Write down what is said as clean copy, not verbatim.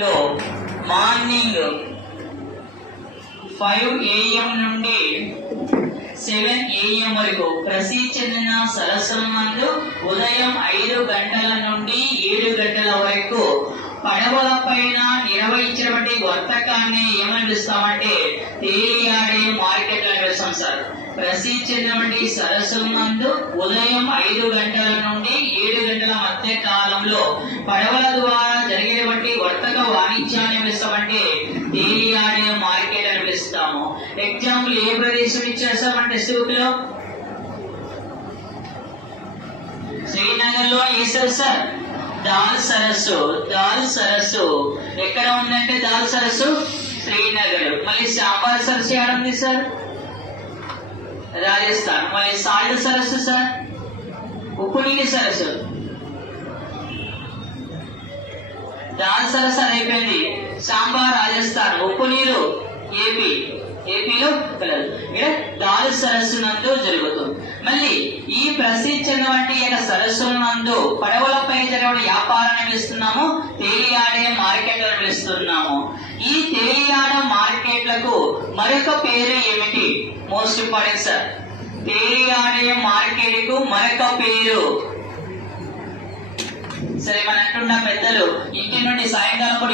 లో morning 5 AM నుండి 7 AM వరకు ప్రసిద్ధి చెందిన సరస్సుల నందు ఉదయం 5 గంటల నుండి 7 గంటల వరకు పడవల పైన నిర్వహించినటువంటి వర్తకాన్ని ఏమని పిలుస్తామంటే తేలియాడే మార్కెట్ అని పిలుస్తాం సార్. ప్రసిద్ధి చెందినటువంటి సరస్సుల నందు ఉదయం 5 గంటల నుండి 7 గంటల మధ్య కాలంలో పడవల ద్వారా జరిగేటువంటి వర్తక వాణిజ్యాన్ని పిలుస్తామంటే తేలియాడే మార్కెట్ అని పిలుస్తాము. ఎగ్జాంపుల్ ఏ ప్రదేశం ఇచ్చేస్తామంటే టెక్స్ట్ లో శ్రీనగర్ లో వేసారు సార్. దాల్ సరస్సు. దాల్ సరస్సు ఎక్కడ ఉందంటే దాల్ సరస్సు శ్రీనగర్. మళ్ళీ సాంబార్ సరస్సు ఎక్కడ ఉంది సార్? రాజస్థాన్. మళ్ళీ సాల్ట్ సరస్సు సార్ ఉప్పు నీటి సరస్సు. దాల్ సరస్సు అయిపోయింది. సాంబార్ రాజస్థాన్, ఉప్పు నీరు ఏపీలో కలదు. ఇక్కడ దాల్ సరస్సు నందు జరుగుతుంది. మళ్ళీ ఈ ప్రసిద్ధి చెందినటువంటి సరస్సుల నందు పడవలపై జరిగే వ్యాపారాన్ని పిలుస్తున్నాము తేలియాడే మార్కెట్ అని పిలుస్తున్నాము. ఈ తేలియాడ మార్కెట్లకు మరొక పేరు ఏమిటి? Most important sir. తేలియాడే మార్కెట్ కు మరొక పేరు. సరే మన అంటున్న పెద్దలు ఇంటి నుండి సాయంకాలం